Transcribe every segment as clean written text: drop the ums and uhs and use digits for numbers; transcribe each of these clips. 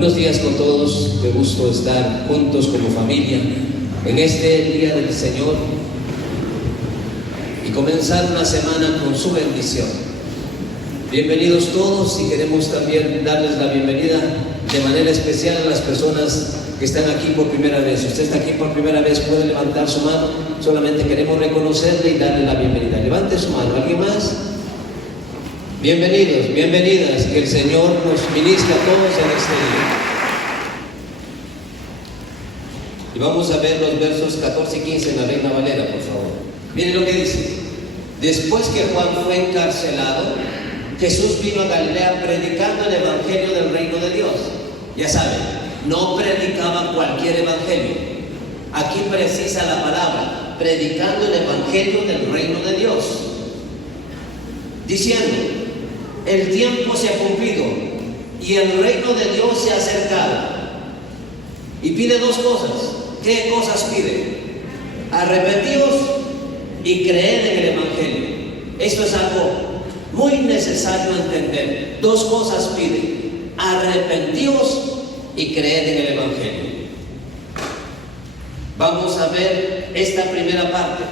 Buenos días con todos, qué gusto estar juntos como familia en este día del Señor y comenzar una semana con su bendición. Bienvenidos todos y queremos también darles la bienvenida de manera especial a las personas que están aquí por primera vez. Si usted está aquí por primera vez, puede levantar su mano. Solamente queremos reconocerle y darle la bienvenida. Levante su mano. ¿Alguien más? Bienvenidos, bienvenidas. Que el Señor nos ministre a todos en este día. Y vamos a ver los versos 14 y 15 en la Reina Valera, por favor. Miren lo que dice. Después que Juan fue encarcelado, Jesús vino a Galilea predicando el evangelio del reino de Dios. Ya saben, no predicaba cualquier evangelio. Aquí precisa la palabra, predicando el evangelio del reino de Dios, diciendo: el tiempo se ha cumplido y el reino de Dios se ha acercado. Y pide dos cosas. ¿Qué cosas pide? Arrepentíos y creed en el evangelio. Esto es algo muy necesario entender. Dos cosas pide: arrepentíos y creed en el evangelio. Vamos a ver esta primera parte,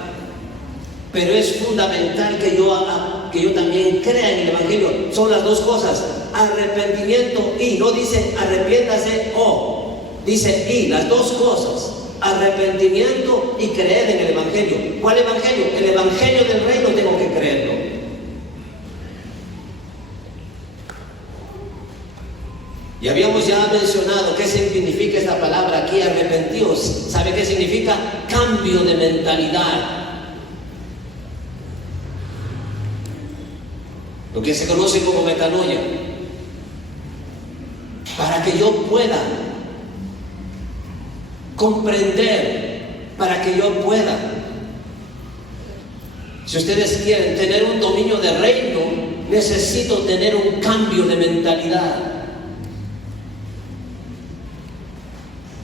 pero es fundamental que yo también crea en el evangelio. Son las dos cosas: arrepentimiento y. No dice arrepiéntase o, dice y. Las dos cosas: arrepentimiento y creer en el evangelio. ¿Cuál evangelio? El evangelio del reino. Tengo que creerlo. Y habíamos ya mencionado qué significa esta palabra aquí, arrepentidos. ¿Sabe qué significa? Cambio de mentalidad. Lo que se conoce como metanoia. Para que yo pueda comprender, para que yo pueda, si ustedes quieren tener un dominio de reino, necesito tener un cambio de mentalidad.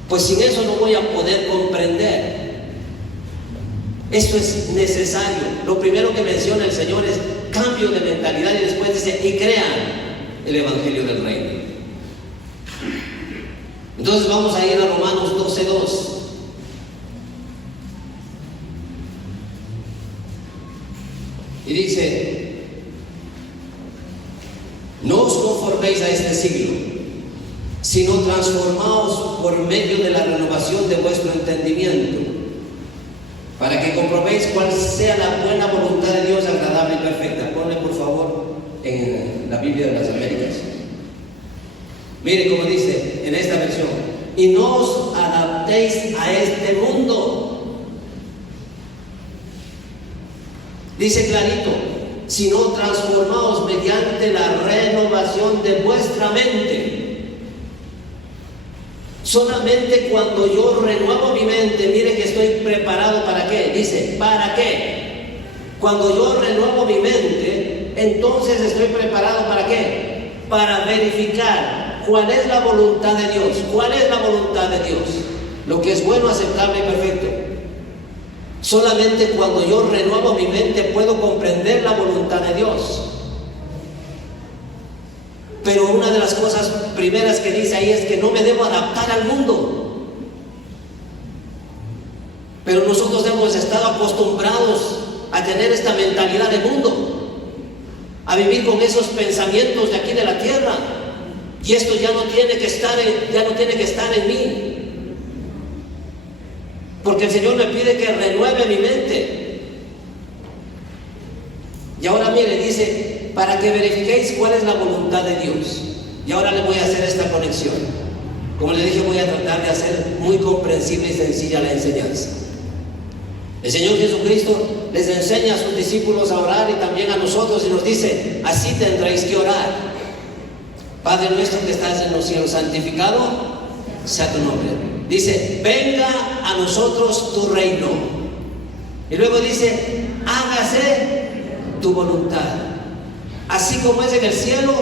Pues sin eso no voy a poder comprender. Esto es necesario. Lo primero que menciona el Señor es cambio de mentalidad y después dice: y crean el evangelio del reino. Entonces vamos a ir a Romanos 12:2. Y dice: no os conforméis a este siglo, sino transformaos por medio de la renovación de vuestro entendimiento, para que comprobéis cuál sea la buena voluntad de Dios, agradable y perfecta. Ponle por favor en la Biblia de las Américas. Mire cómo dice en esta versión: y no os adaptéis a este mundo. Dice clarito: sino transformaos mediante la renovación de vuestra mente. Solamente cuando yo renuevo mi mente, mire que estoy preparado. ¿Para qué? Dice, ¿para qué? Cuando yo renuevo mi mente, entonces estoy preparado. ¿Para qué? Para verificar cuál es la voluntad de Dios. ¿Cuál es la voluntad de Dios? Lo que es bueno, aceptable y perfecto. Solamente cuando yo renuevo mi mente puedo comprender la voluntad de Dios. Pero una de las cosas primeras que dice ahí es que no me debo adaptar al mundo. Pero nosotros hemos estado acostumbrados a tener esta mentalidad de mundo, a vivir con esos pensamientos de aquí de la tierra. Y esto ya no tiene que estar en mí. Porque el Señor me pide que renueve mi mente. Y ahora mire, dice: para que verifiquéis cuál es la voluntad de Dios. Y ahora le voy a hacer esta conexión. Como le dije, voy a tratar de hacer muy comprensible y sencilla la enseñanza. El Señor Jesucristo les enseña a sus discípulos a orar y también a nosotros, y nos dice: así tendréis que orar. Padre nuestro que estás en los cielos, santificado sea tu nombre. Dice: venga a nosotros tu reino. Y luego dice: hágase tu voluntad, así como es en el cielo,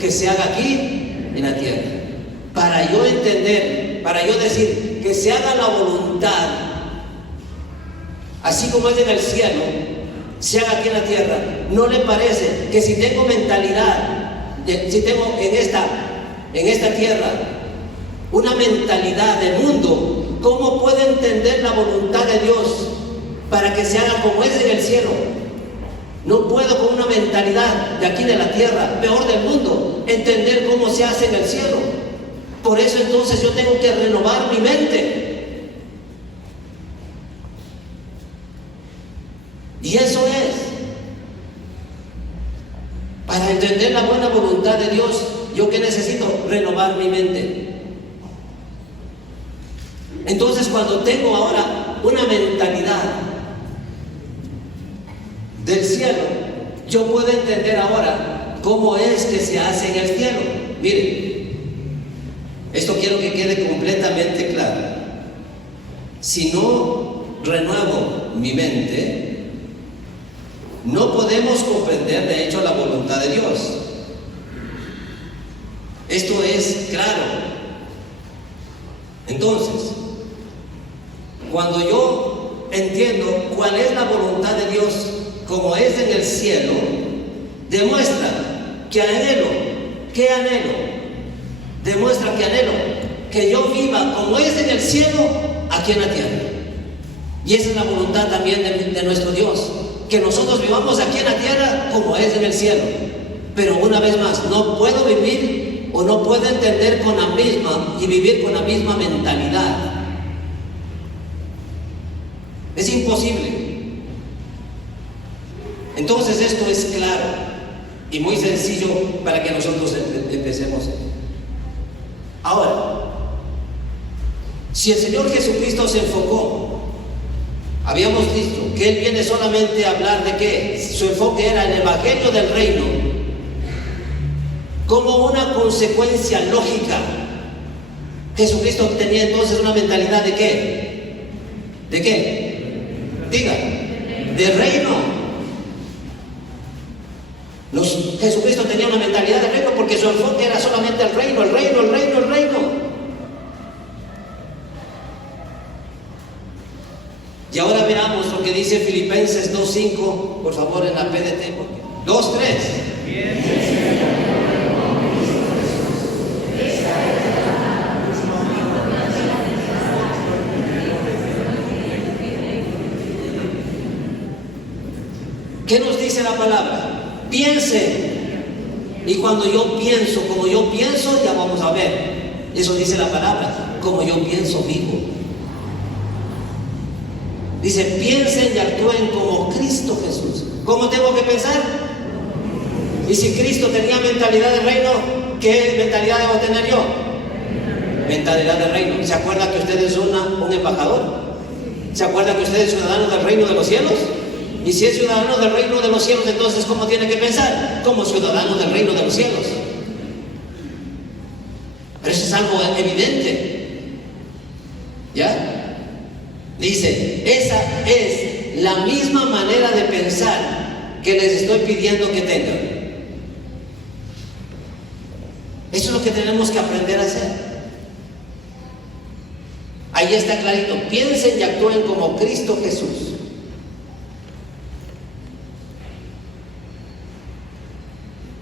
que se haga aquí en la tierra. Para yo entender, para yo decir que se haga la voluntad, así como es en el cielo, se haga aquí en la tierra. ¿No le parece que si tengo mentalidad, si tengo en esta tierra una mentalidad de mundo, ¿cómo puedo entender la voluntad de Dios para que se haga como es en el cielo? No puedo con una mentalidad de aquí de la tierra, peor del mundo, entender cómo se hace en el cielo. Por eso entonces yo tengo que renovar mi mente. Y eso es, para entender la buena voluntad de Dios, ¿yo qué necesito? Renovar mi mente. Entonces, cuando tengo ahora una mentalidad del cielo, yo puedo entender ahora cómo es que se hace en el cielo. Miren, esto quiero que quede completamente claro. Si no renuevo mi mente, no podemos comprender de hecho la voluntad de Dios. Esto es claro. Entonces, cuando yo entiendo cuál es la voluntad de Dios como es en el cielo, demuestra que anhelo, demuestra que anhelo que yo viva como es en el cielo, aquí en la tierra. Y esa es la voluntad también de nuestro Dios, que nosotros vivamos aquí en la tierra como es en el cielo. Pero una vez más, no puedo vivir o no puedo entender con la misma y vivir con la misma mentalidad. Es imposible. Entonces esto es claro y muy sencillo para que nosotros empecemos. Ahora, si el Señor Jesucristo se enfocó, habíamos dicho que Él viene solamente a hablar de qué, su enfoque era el Evangelio del Reino, como una consecuencia lógica. Jesucristo tenía entonces una mentalidad de qué, ¿de qué? Diga, de reino. Jesucristo tenía una mentalidad de reino porque su enfoque era solamente el reino. Y ahora veamos lo que dice Filipenses 2:5, por favor, en la PDT. 2:3. ¿Qué nos dice la palabra? Piensen. Y cuando yo pienso, como yo pienso, ya vamos a ver. Eso dice la palabra. Como yo pienso, vivo. Dice, piensen y actúen como Cristo Jesús. ¿Cómo tengo que pensar? Y si Cristo tenía mentalidad de reino, ¿qué mentalidad debo tener yo? Mentalidad de reino. ¿Se acuerda que usted es un embajador? ¿Se acuerda que usted es ciudadano del reino de los cielos? Y si es ciudadano del reino de los cielos, entonces ¿cómo tiene que pensar? Como ciudadano del reino de los cielos. Pero eso es algo evidente. ¿Ya? Dice, esa es la misma manera de pensar que les estoy pidiendo que tengan. Eso es lo que tenemos que aprender a hacer. Ahí está clarito. Piensen y actúen como Cristo Jesús.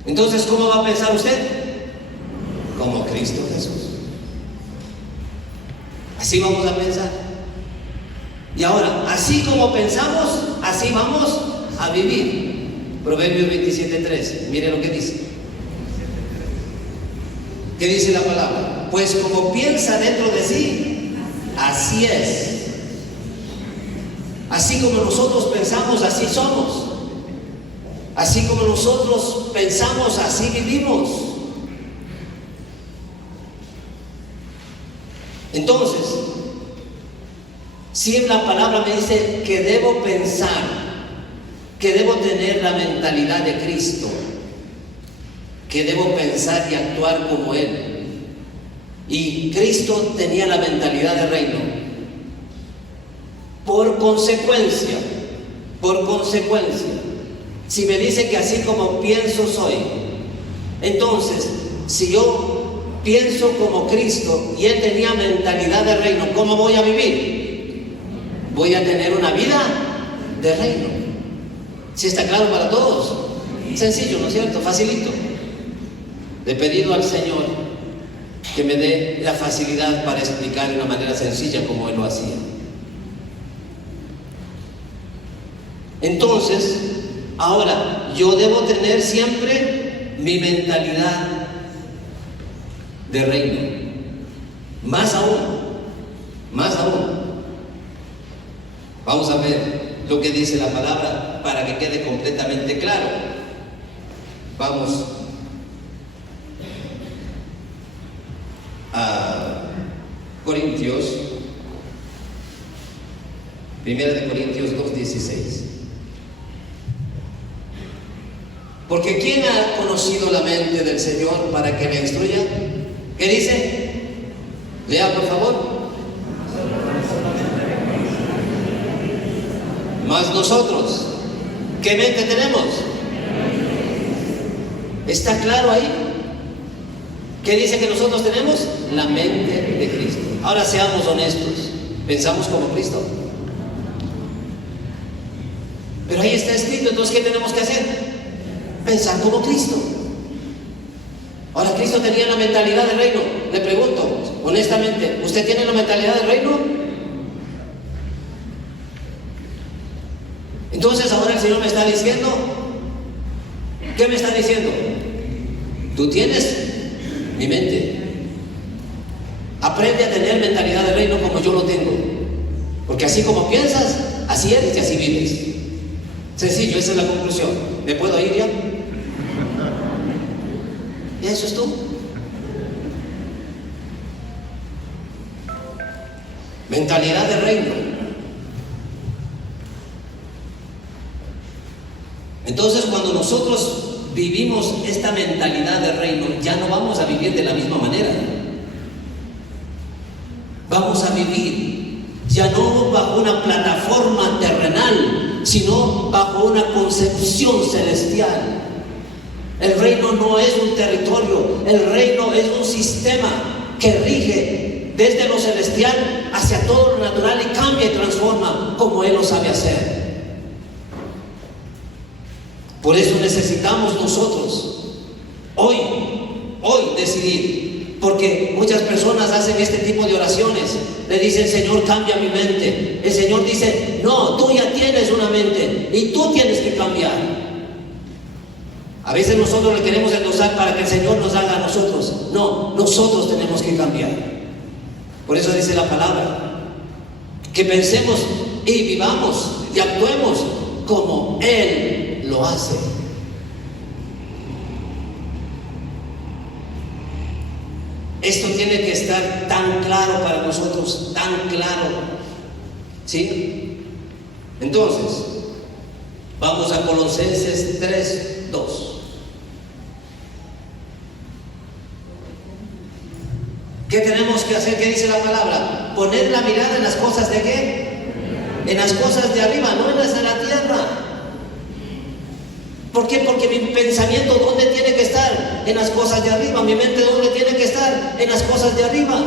Entonces, ¿cómo va a pensar usted? Como Cristo Jesús. Así vamos a pensar. Y ahora, así como pensamos, así vamos a vivir. Proverbios 27:3. Mire lo que dice. ¿Qué dice la palabra? Pues como piensa dentro de sí, así es. Así como nosotros pensamos, así somos. Así como nosotros pensamos, así vivimos. Entonces, si la palabra me dice que debo pensar, que debo tener la mentalidad de Cristo, que debo pensar y actuar como Él. Y Cristo tenía la mentalidad de reino. Por consecuencia, si me dice que así como pienso soy, entonces, si yo pienso como Cristo y Él tenía mentalidad de reino, ¿cómo voy a vivir? Voy a tener una vida de reino. ¿Sí está claro para todos? Sencillo, ¿no es cierto? Facilito. Le he pedido al Señor que me dé la facilidad para explicar de una manera sencilla como Él lo hacía. Entonces, ahora, yo debo tener siempre mi mentalidad de reino. Más aún, más aún. Vamos a ver lo que dice la palabra para que quede completamente claro. Vamos a Corintios, 1 Corintios 2:16. Porque ¿quién ha conocido la mente del Señor para que le instruya? ¿Qué dice? Lea por favor. Mas nosotros, ¿qué mente tenemos? ¿Está claro ahí? ¿Qué dice que nosotros tenemos? La mente de Cristo. Ahora seamos honestos. ¿Pensamos como Cristo? Pero ahí está escrito, entonces ¿qué tenemos que hacer? Pensar como Cristo. Ahora, Cristo tenía la mentalidad del reino. Le pregunto, honestamente, ¿usted tiene la mentalidad del reino? Entonces ahora el Señor me está diciendo, ¿qué me está diciendo? Tú tienes mi mente. Aprende a tener mentalidad del reino como yo lo tengo. Porque así como piensas, así eres y así vives. Sencillo, esa es la conclusión. ¿Me puedo ir ya? ¿Y eso es todo? Mentalidad de reino. Entonces, cuando nosotros vivimos esta mentalidad de reino, ya no vamos a vivir de la misma manera. Vamos a vivir ya no bajo una plataforma terrenal, sino bajo una concepción celestial. El reino no es un territorio, el reino es un sistema que rige desde lo celestial hacia todo lo natural y cambia y transforma como Él lo sabe hacer. Por eso necesitamos nosotros hoy decidir, porque muchas personas hacen este tipo de oraciones, le dicen: Señor, cambia mi mente. El Señor dice: no, tú ya tienes una mente y tú tienes que cambiar. A veces nosotros le queremos endosar para que el Señor nos haga a nosotros. No, nosotros tenemos que cambiar. Por eso dice la palabra, que pensemos y vivamos y actuemos como Él lo hace. Esto tiene que estar tan claro para nosotros, tan claro. ¿Sí? Entonces, vamos a Colosenses 3:2. ¿Qué tenemos que hacer? ¿Qué dice la palabra? Poner la mirada en las cosas de ¿qué? En las cosas de arriba, no en las de la tierra. ¿Por qué? Porque mi pensamiento, ¿dónde tiene que estar? En las cosas de arriba. Mi mente, ¿dónde tiene que estar? En las cosas de arriba.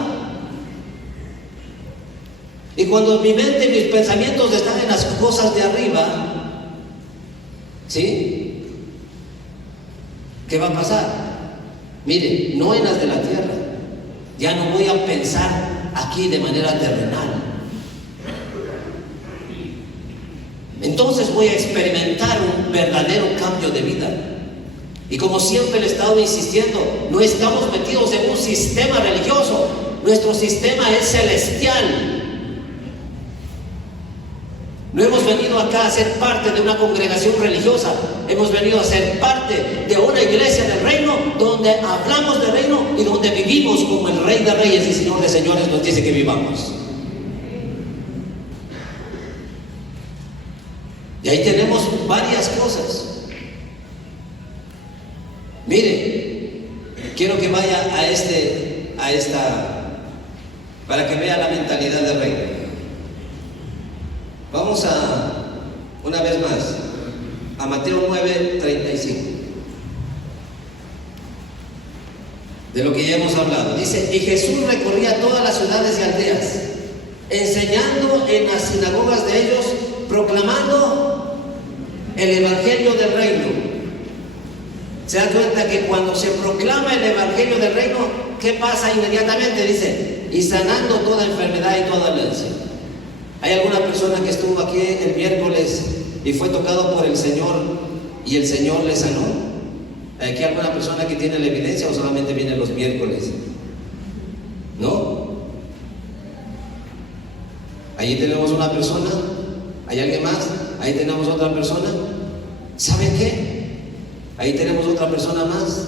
Y cuando mi mente y mis pensamientos están en las cosas de arriba, ¿sí? ¿Qué va a pasar? Mire, no en las de la tierra. Ya no voy a pensar aquí de manera terrenal. Entonces voy a experimentar un verdadero cambio de vida. Y como siempre le he estado insistiendo, no estamos metidos en un sistema religioso. Nuestro sistema es celestial. No hemos venido acá a ser parte de una congregación religiosa. Hemos venido a ser parte de una iglesia del reino, donde hablamos del reino y donde vivimos como el Rey de Reyes y Señor de Señores nos dice que vivamos. Y ahí tenemos varias cosas. Mire, quiero que vaya a esta, para que vea la mentalidad del reino. Vamos una vez más, a Mateo 9:35. De lo que ya hemos hablado. Dice: y Jesús recorría todas las ciudades y aldeas, enseñando en las sinagogas de ellos, proclamando el evangelio del reino. ¿Se da cuenta que cuando se proclama el evangelio del reino, ¿qué pasa inmediatamente? Dice, y sanando toda enfermedad y toda dolencia. ¿Hay alguna persona que estuvo aquí el miércoles y fue tocado por el Señor y el Señor le sanó? ¿Hay aquí alguna persona que tiene la evidencia o solamente viene los miércoles? ¿No? Allí tenemos una persona. ¿Hay alguien más? Ahí tenemos otra persona. ¿Saben qué? Ahí tenemos otra persona más.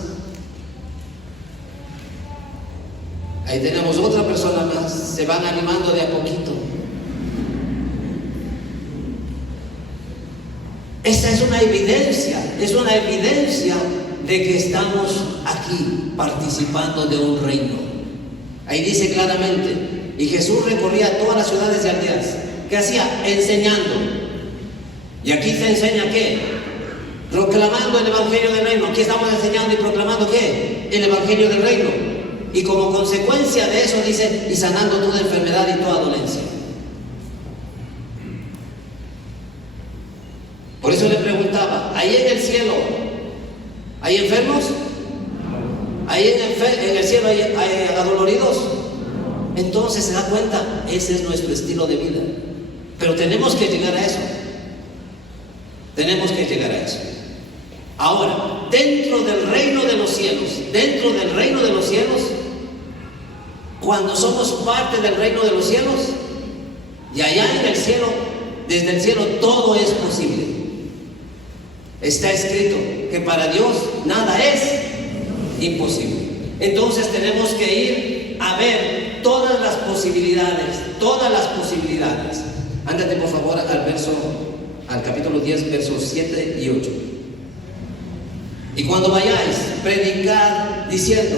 Ahí tenemos otra persona más. Se van animando de a poquito. Esta es una evidencia de que estamos aquí participando de un reino. Ahí dice claramente, y Jesús recorría todas las ciudades y aldeas. ¿Qué hacía? Enseñando. Y aquí se enseña ¿qué? Proclamando el Evangelio del Reino. Aquí estamos enseñando y proclamando ¿qué? El Evangelio del Reino. Y como consecuencia de eso dice, y sanando toda enfermedad y toda dolencia. Por eso le preguntaba, ¿ahí en el cielo hay enfermos? ¿Ahí en el cielo hay adoloridos? Entonces se da cuenta, ese es nuestro estilo de vida. Pero tenemos que llegar a eso. Tenemos que llegar a eso. Ahora, dentro del reino de los cielos, cuando somos parte del reino de los cielos, y allá en el cielo, desde el cielo todo es posible. Está escrito que para Dios nada es imposible. Entonces tenemos que ir a ver todas las posibilidades. Ándate por favor al capítulo 10, versos 7 y 8. Y cuando vayáis, predicad diciendo,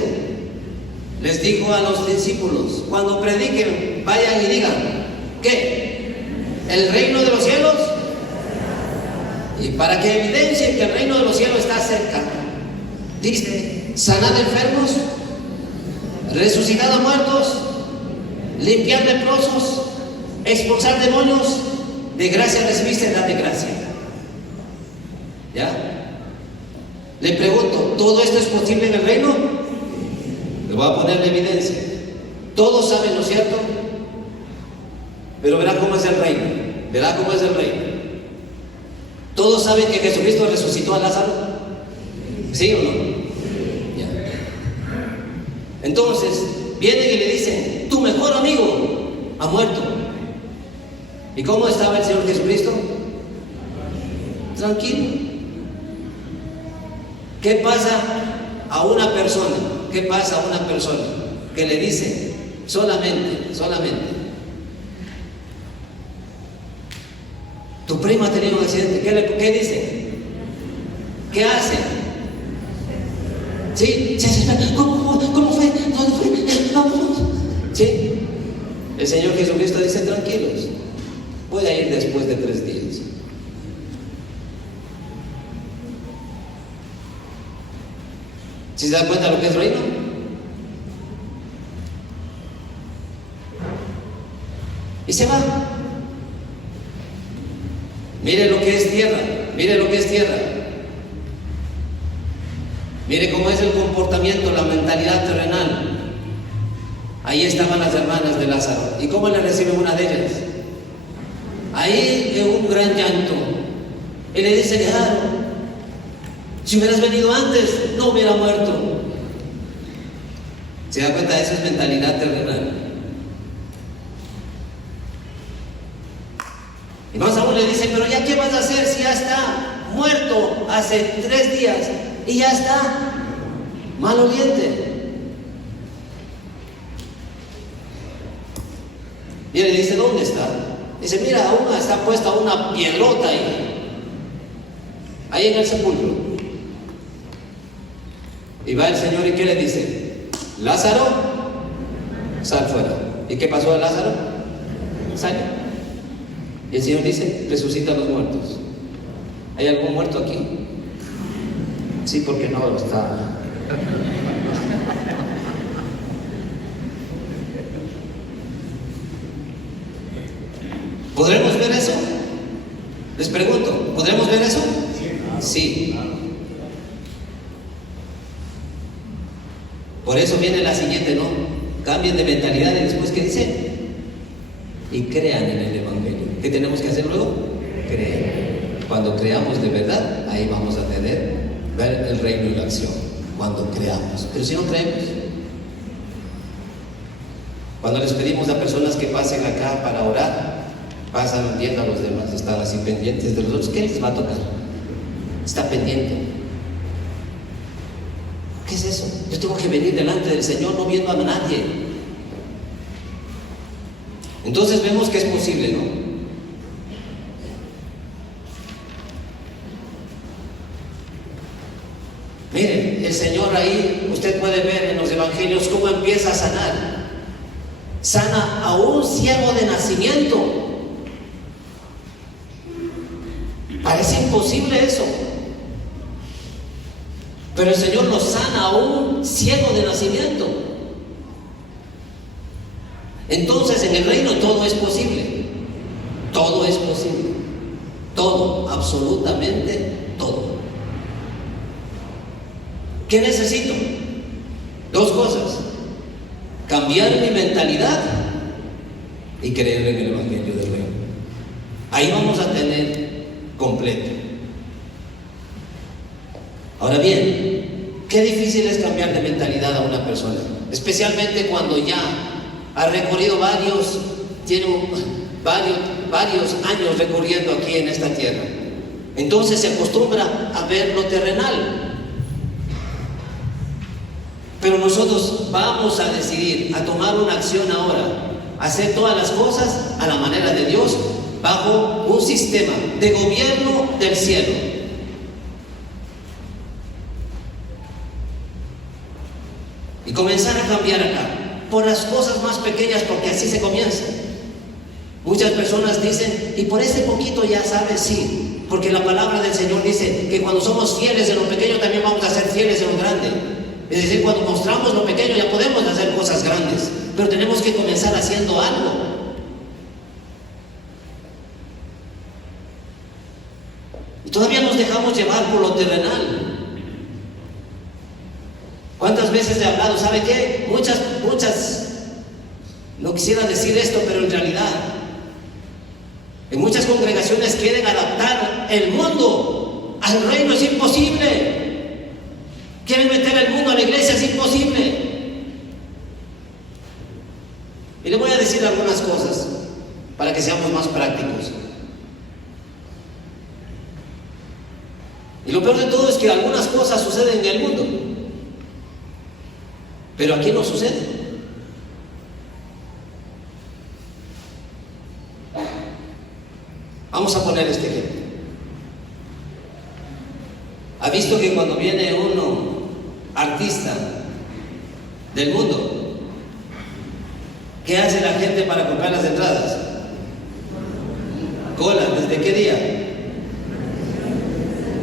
les dijo a los discípulos, cuando prediquen, vayan y digan, ¿qué? ¿El reino de los cielos? Y para que evidencien que el reino de los cielos está cerca, dice, sanad enfermos, resucitad a muertos, limpiar leprosos, expulsar demonios, de gracia recibiste, dad de gracia. ¿Ya? Le pregunto, ¿todo esto es posible en el reino? Le voy a poner la evidencia. Todos saben, ¿no es cierto? Pero verá cómo es el reino. ¿Todos saben que Jesucristo resucitó a Lázaro? ¿Sí o no? Ya. Entonces, vienen y le dicen, tu mejor amigo ha muerto. ¿Y cómo estaba el Señor Jesucristo? Tranquilo. ¿Qué pasa a una persona que le dice solamente, tu prima ha tenido un accidente? ¿Qué dice? ¿Qué hace? ¿Sí? ¿Cómo fue? ¿Dónde fue? Vamos. ¿Sí? El Señor Jesucristo dice, tranquilos, voy a ir después de 3 días. ¿Sí se dan cuenta lo que es reino? Y se va. Mire lo que es tierra. Mire cómo es el comportamiento, la mentalidad terrenal. Ahí estaban las hermanas de Lázaro. ¿Y cómo le reciben una de ellas? Ahí en un gran llanto. Y le dice, claro, si hubieras venido antes, no hubiera muerto. ¿Se da cuenta? Eso es mentalidad terrenal. Y más aún le dice, pero ya qué vas a hacer si ya está muerto hace 3 días y ya está maloliente. Y él le dice, ¿dónde está? Dice, mira, aún está puesta una piedrota ahí en el sepulcro. Y va el Señor y ¿qué le dice? Lázaro, sal fuera. ¿Y qué pasó a Lázaro? Sale. Y el Señor dice, resucita a los muertos. ¿Hay algún muerto aquí? Sí, porque no está. ¿Podremos ver eso? Les pregunto, ¿podremos ver eso? Sí. Por eso viene la siguiente, ¿no? Cambien de mentalidad y después, ¿qué dice? Y crean en el Evangelio. ¿Qué tenemos que hacer luego? Creer. Cuando creamos de verdad, ahí vamos a tener ver el reino y la acción. Cuando creamos. Pero si no creemos, cuando les pedimos a personas que pasen acá para orar, pasan viendo a los demás, están así pendientes de los otros. ¿Qué les va a tocar? Está pendiente. ¿Qué es eso? Yo tengo que venir delante del Señor no viendo a nadie. Entonces vemos que es posible, ¿no? Miren, el Señor ahí, usted puede ver en los evangelios cómo empieza a sanar. Sana a un ciego de nacimiento. Parece imposible eso. Pero el Señor lo sana a un ciego de nacimiento. Entonces en el reino todo es posible. Todo es posible. Todo, absolutamente todo. ¿Qué necesito? Dos cosas: cambiar mi mentalidad y creer en el Evangelio del Reino. Ahí vamos a tener completo. Ahora bien, qué difícil es cambiar de mentalidad a una persona, especialmente cuando ya ha recorrido tiene varios años recorriendo aquí en esta tierra. Entonces se acostumbra a ver lo terrenal. Pero nosotros vamos a decidir a tomar una acción ahora, hacer todas las cosas a la manera de Dios, bajo un sistema de gobierno del cielo. Y comenzar a cambiar acá, por las cosas más pequeñas, porque así se comienza. Muchas personas dicen, y por ese poquito ya sabes, sí, porque la palabra del Señor dice que cuando somos fieles en lo pequeño también vamos a ser fieles en lo grande. Es decir, cuando mostramos lo pequeño ya podemos hacer cosas grandes, pero tenemos que comenzar haciendo algo. Y todavía nos dejamos llevar por lo terrenal. ¿Cuántas veces he hablado? ¿Sabe qué? Muchas, no quisiera decir esto, pero en realidad, en muchas congregaciones quieren adaptar el mundo al reino. Es imposible. Quieren meter el mundo a la iglesia, es imposible. Y le voy a decir algunas cosas para que seamos más prácticos. Y lo peor de todo es que algunas cosas suceden en el mundo, pero aquí no sucede. Vamos a poner este ejemplo. ¿Ha visto que cuando viene uno artista del mundo, qué hace la gente para comprar las entradas? Cola. ¿Desde qué día?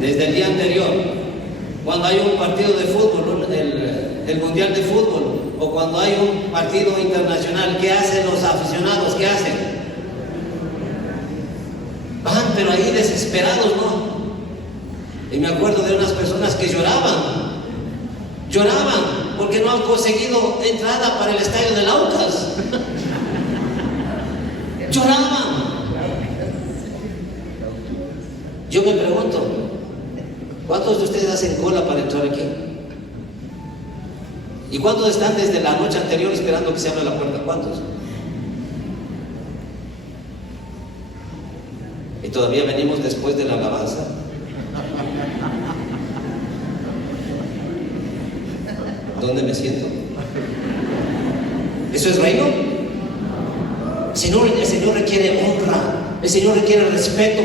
Desde el día anterior. Cuando hay un partido de fútbol, el mundial de fútbol, o cuando hay un partido internacional, ¿qué hacen los aficionados? ¿Qué hacen? Van, pero ahí desesperados, ¿no? Y me acuerdo de unas personas que lloraban porque no han conseguido entrada para el estadio del Aucas. Lloraban. Yo me pregunto, ¿cuántos de ustedes hacen cola para entrar aquí? ¿Y cuántos están desde la noche anterior esperando que se abra la puerta? ¿Cuántos? Y todavía venimos después de la alabanza. ¿Dónde me siento? ¿Eso es reino? El Señor requiere honra, el Señor requiere respeto.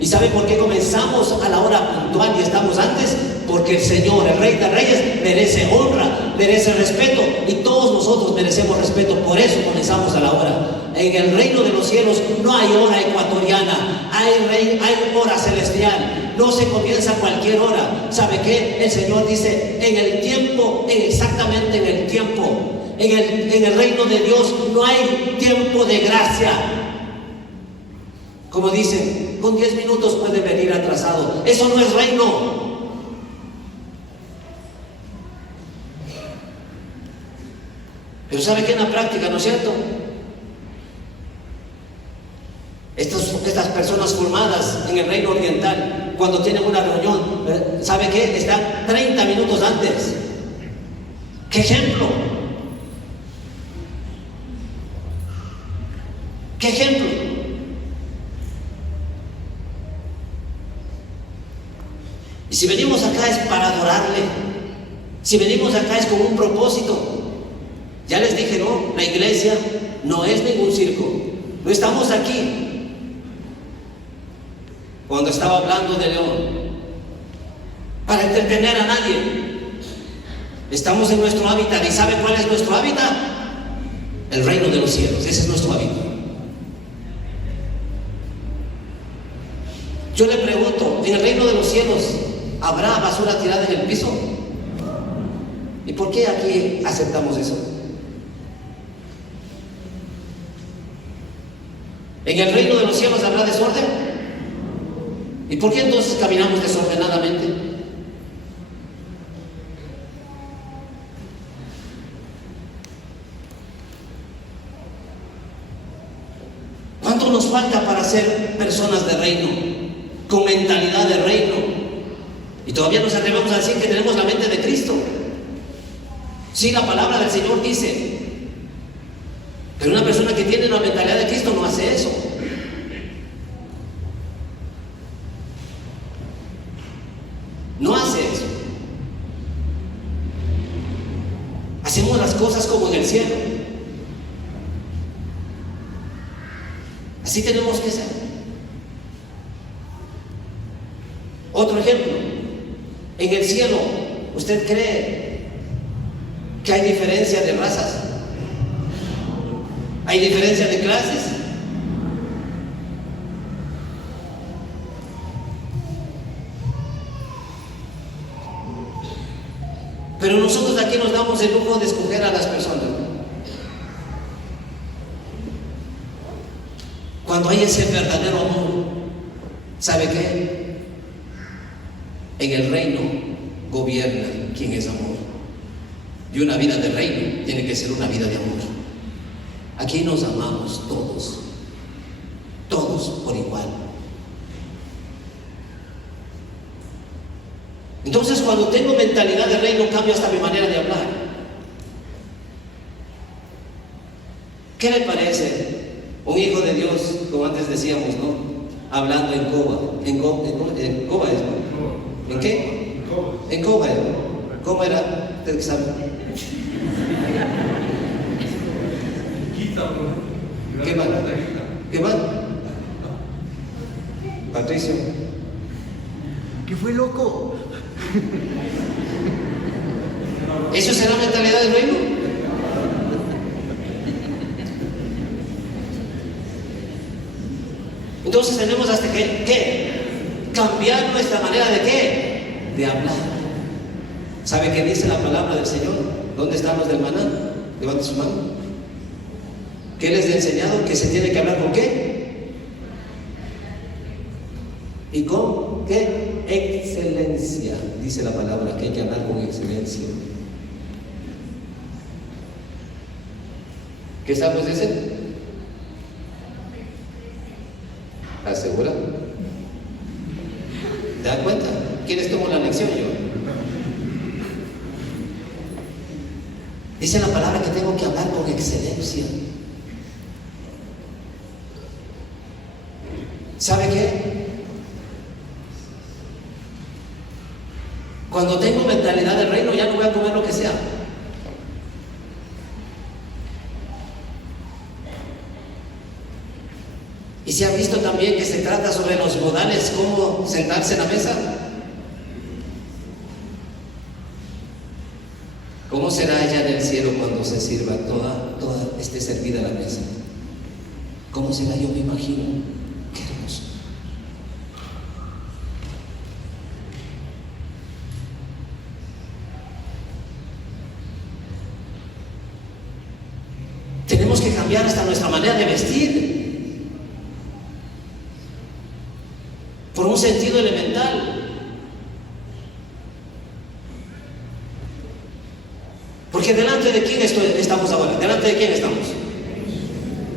¿Y sabe por qué comenzamos a la hora puntual y estamos antes? Porque el Señor, el Rey de Reyes, merece honra, merece respeto, y todos nosotros merecemos respeto. Por eso comenzamos a la hora. En el reino de los cielos no hay hora ecuatoriana, hay hora celestial. No se comienza a cualquier hora. ¿Sabe qué? El Señor dice, en el tiempo, exactamente en el tiempo. En el reino de Dios no hay tiempo de gracia. Como dicen, con 10 minutos puede venir atrasado. Eso no es reino. Pero ¿sabe qué? En la práctica, ¿no es cierto? Estas personas formadas en el reino oriental, cuando tienen una reunión, ¿sabe qué? Están 30 minutos antes. ¿Qué ejemplo? ¿Qué ejemplo? Y si venimos acá es para adorarle. Si venimos acá es con un propósito. Ya les dije, no, la iglesia no es ningún circo. No estamos aquí. Cuando estaba hablando de León, para entretener a nadie. Estamos en nuestro hábitat. ¿Y sabe cuál es nuestro hábitat? El reino de los cielos. Ese es nuestro hábitat. Yo le pregunto, ¿en el reino de los cielos habrá basura tirada en el piso? ¿Y por qué aquí aceptamos eso? ¿En el reino de los cielos habrá desorden? ¿Y por qué entonces caminamos desordenadamente? ¿Cuánto nos falta para ser personas de reino, con mentalidad de reino? Y todavía nos atrevemos a decir que tenemos la mente de Cristo. Sí, la palabra del Señor dice, pero una persona que tiene la mentalidad de Cristo no hace eso. No hace eso. Hacemos las cosas como en el cielo. Así tenemos que ser. Otro ejemplo. En el cielo, ¿usted cree que hay diferencia de razas? ¿Hay diferencia de clases? Pero nosotros aquí nos damos el lujo de escoger a las personas. Cuando hay ese verdadero amor, ¿sabe qué? En el reino gobierna quien es amor. Y una vida de reino tiene que ser una vida de amor. Aquí nos amamos todos, todos por igual. Entonces, cuando tengo mentalidad de reino, cambio hasta mi manera de hablar. ¿Qué le parece un hijo de Dios, como antes decíamos, ¿no? Hablando en coba. En coba es, ¿no? ¿En qué? En coba. ¿Cómo era? ¿Usted qué sabe? ¿Qué va? ¿Qué va? Patricio. ¿Qué fue, loco? ¿Eso será mentalidad del reino? Entonces tenemos hasta que cambiar nuestra manera de ¿qué? De hablar. ¿Sabe qué dice la palabra del Señor? ¿Dónde están los del maná? Levante su mano. ¿Qué les he enseñado? Que se tiene que hablar con ¿qué? ¿Y con qué? Excelencia. Dice la palabra que hay que hablar con excelencia. ¿Qué salmos dice? ¿Estás segura? ¿Te das cuenta? ¿Quiénes tomó la lección? Yo. Dice la palabra que tengo que hablar con excelencia. ¿Sabe qué? Cuando tengo mentalidad del reino, ya no voy a comer lo que sea. Y se ha visto también que se trata sobre los modales, cómo sentarse en la mesa. ¿Cómo será allá en el cielo cuando se sirva toda esté servida la mesa? ¿Cómo será? Yo me imagino. Qué hermoso. Tenemos que cambiar hasta nuestra manera de vestir por un sentido elemental. Porque Porque delante de quién estamos ahora, delante de quién estamos,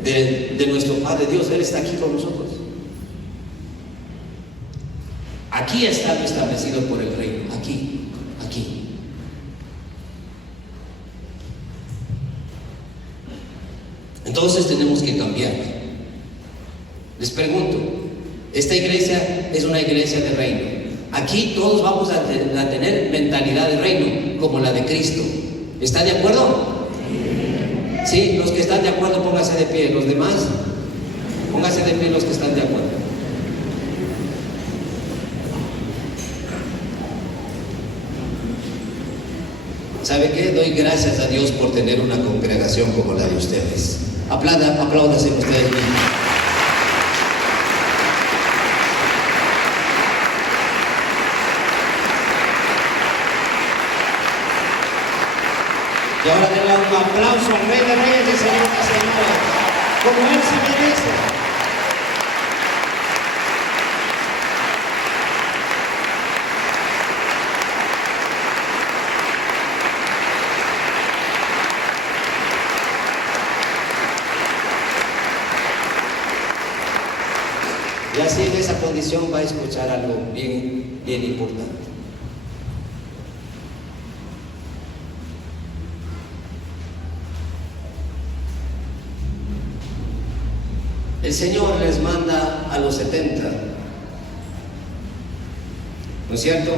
de nuestro Padre Dios. Él está aquí con nosotros. Aquí está establecido por el reino, aquí. Entonces tenemos que cambiar. Les pregunto, esta iglesia es una iglesia de reino. Aquí todos vamos a tener mentalidad de reino, como la de Cristo. ¿Está de acuerdo? Sí, los que están de acuerdo pónganse de pie. Los demás, pónganse de pie los que están de acuerdo. ¿Sabe qué? Doy gracias a Dios por tener una congregación como la de ustedes. Apláudanse ustedes mismos. Y ahora denle un aplauso al Rey de Reyes y Señor de Señores, como Él se merece. Y así en esa condición va a escuchar algo bien importante. El Señor les manda a los 70, ¿no es cierto?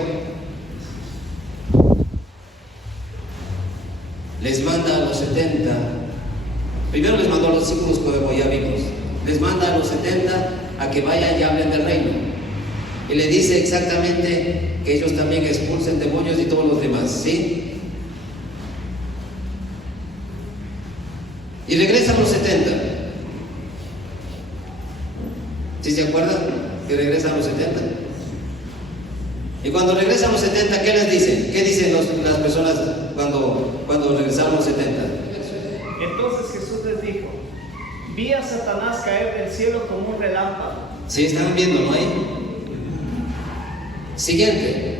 Les manda a los 70. Primero les mandó a los discípulos, como ya vimos. Les manda a los 70 a que vayan y hablen del reino. Y le dice exactamente que ellos también expulsen demonios y todos los demás, ¿sí? Y regresan los 70. ¿Sí se acuerdan? Que regresan los 70. Y cuando regresan los 70, ¿qué les dicen? ¿Qué dicen las personas cuando regresaron los 70? Entonces Jesús les dijo: vi a Satanás caer del cielo como un relámpago. Sí, están viendo, ¿no hay? Siguiente.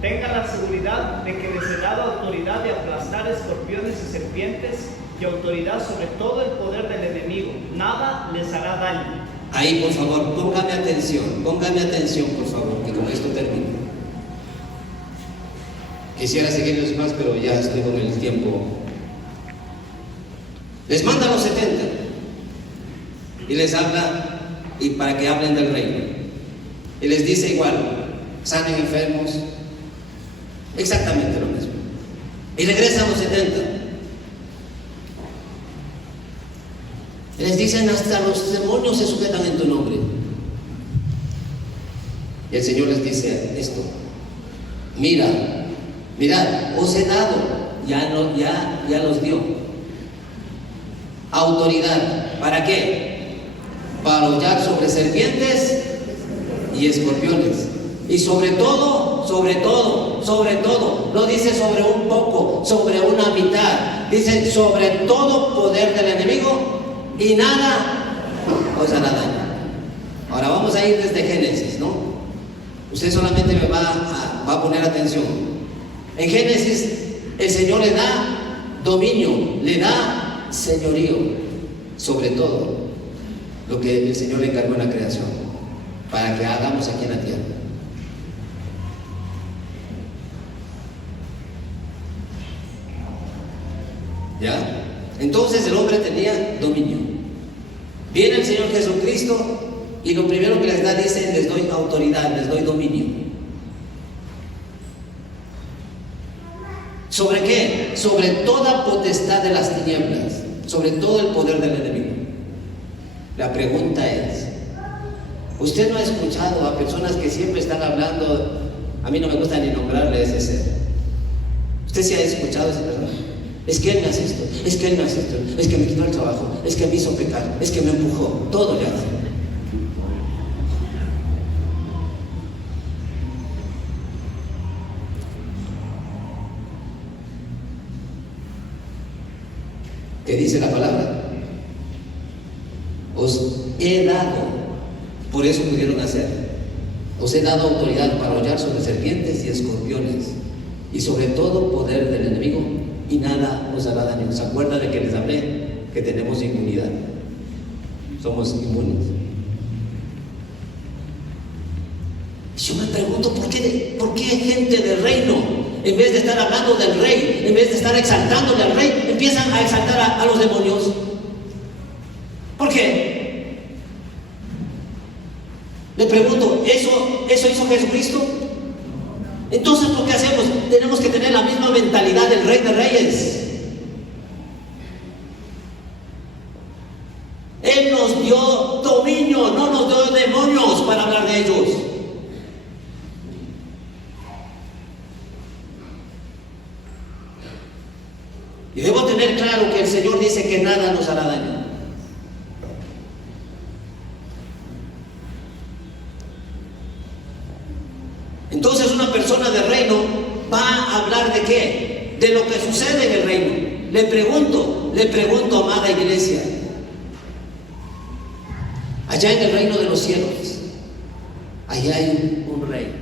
Tengan la seguridad de que les he dado autoridad de aplastar escorpiones y serpientes y autoridad sobre todo el poder del enemigo. Nada les hará daño. Ahí, por favor, póngame atención, por favor, que con esto termino. Quisiera seguirles más, pero ya estoy con el tiempo. Les manda a los 70 y les habla, y para que hablen del reino. Y les dice igual, sanen enfermos, exactamente lo mismo. Y regresan los 70. Y les dicen, hasta los demonios se sujetan en tu nombre. Y el Señor les dice esto: mirad, os he dado, ya los dio autoridad. ¿Para qué? Para hollar sobre serpientes y escorpiones. Y sobre todo, no dice sobre un poco, sobre una mitad, dice sobre todo poder del enemigo, y nada os hará daño. Ahora vamos a ir desde Génesis, ¿no? Usted solamente me va a poner atención. En Génesis el Señor le da dominio, le da señorío sobre todo lo que el Señor le encargó en la creación para que hagamos aquí en la tierra. ¿Ya? Entonces el hombre tenía dominio. Viene el Señor Jesucristo y lo primero que les da, dice: les doy autoridad, les doy dominio. ¿Sobre qué? Sobre toda potestad de las tinieblas, sobre todo el poder del enemigo. La pregunta es: ¿usted no ha escuchado a personas que siempre están hablando? A mí no me gusta ni nombrarle a ese ser. ¿Usted sí ha escuchado a esa persona? Es que él me hace esto, es que él me hace esto, es que me quitó el trabajo, es que me hizo pecar, es que me empujó, todo le hace. ¿Qué dice la palabra? Os he dado, por eso pudieron hacer, os he dado autoridad para hollar sobre serpientes y escorpiones y sobre todo poder del enemigo, y nada nos hará daño. ¿Se acuerdan de que les hablé? Que tenemos inmunidad. Somos inmunes. Yo me pregunto, ¿por qué gente del reino, en vez de estar hablando del rey, en vez de estar exaltándole al rey, empiezan a exaltar a los demonios? ¿Por qué? Le pregunto, ¿eso hizo Jesucristo? Entonces, ¿por qué hacemos? Tenemos que tener la misma mentalidad del Rey de Reyes. Él nos dio dominio, no nos dio demonios para hablar de ellos. Y debo tener claro que el Señor dice que nada nos hará daño. Entonces una persona de reino va a hablar ¿de qué? De lo que sucede en el reino. Le pregunto, amada iglesia, allá en el reino de los cielos, allá hay un rey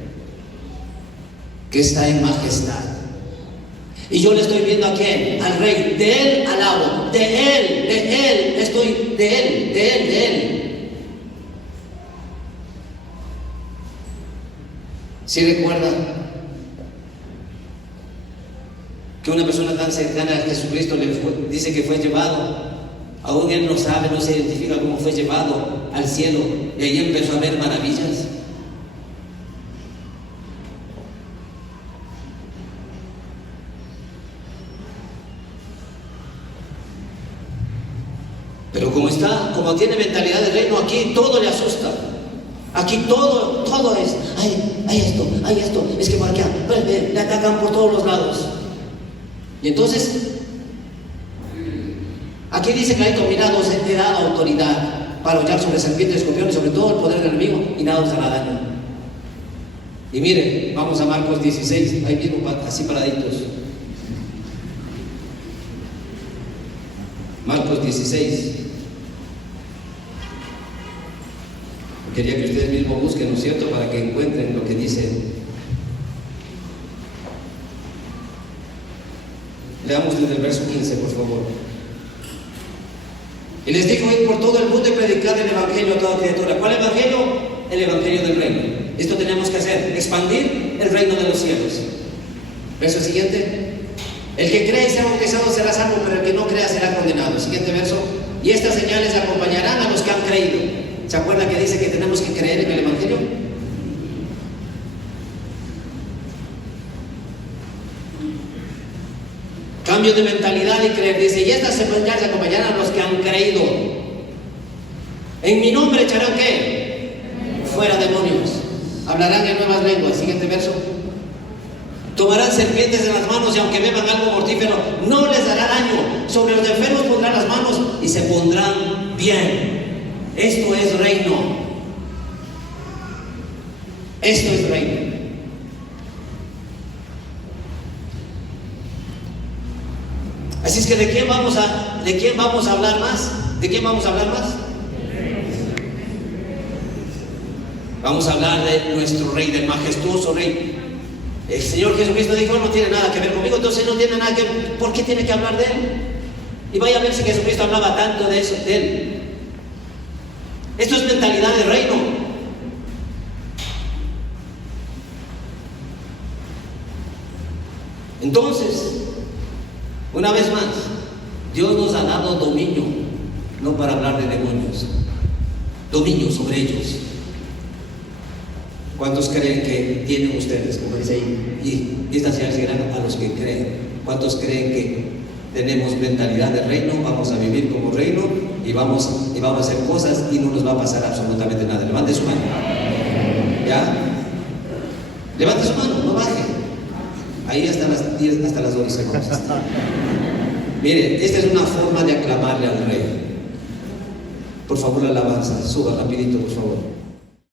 que está en majestad. Y yo le estoy viendo a quién, al rey, de él alabo, de él, estoy, de él. ¿Sí recuerdan que una persona tan cercana a Jesucristo dice que fue llevado? Aún él no sabe, no se identifica cómo fue llevado al cielo, y ahí empezó a ver maravillas. Pero como tiene mentalidad de reino, aquí todo le asusta. Aquí todo es, hay esto, es que por aquí le atacan por todos los lados. Y entonces, aquí dice que hay dominados, te da autoridad para hollar sobre serpientes, escorpiones, sobre todo el poder del enemigo, y nada os hará daño. Y miren, vamos a Marcos 16, ahí mismo, así paraditos. Marcos 16. Quería que ustedes mismos busquen, ¿no es cierto?, para que encuentren lo que dice. Leamos desde el verso 15, por favor. Y les dijo: id por todo el mundo y predicad el evangelio a toda criatura. ¿Cuál evangelio? El evangelio del reino. Esto tenemos que hacer, expandir el reino de los cielos. Verso siguiente. El que cree y sea bautizado será salvo, pero el que no crea será condenado. Siguiente verso. Y estas señales acompañarán a los que han creído. ¿Se acuerda que dice que tenemos que creer en el evangelio? Cambio de mentalidad y creer. Dice: y estas señales acompañarán a los que han creído. En mi nombre echarán ¿qué? Fuera demonios. Hablarán en nuevas lenguas. Siguiente verso. Tomarán serpientes en las manos, y aunque beban algo mortífero, no les hará daño. Sobre los enfermos pondrán las manos y se pondrán bien. Esto es reino. Esto es reino. Así es que ¿de quién vamos a hablar más? ¿De quién vamos a hablar más? Vamos a hablar de nuestro rey, del majestuoso rey. El Señor Jesucristo dijo: no tiene nada que ver conmigo, entonces no tiene nada que ver. ¿Por qué tiene que hablar de él? Y vaya a ver si Jesucristo hablaba tanto de eso, de él. Esto es mentalidad de reino. Entonces, una vez más, Dios nos ha dado dominio, no para hablar de demonios, dominio sobre ellos. ¿Cuántos creen que tienen ustedes, como dice ahí, y estas señales llegarán a los que creen? ¿Cuántos creen que tenemos mentalidad de reino? Vamos a vivir como reino y vamos a hacer cosas y no nos va a pasar absolutamente nada. Levante su mano. ¿Ya? Levante su mano, no baje. Ahí hasta las 10, hasta las 12 cosas. Miren, esta es una forma de aclamarle al rey. Por favor, la alabanza, suba rapidito, por favor.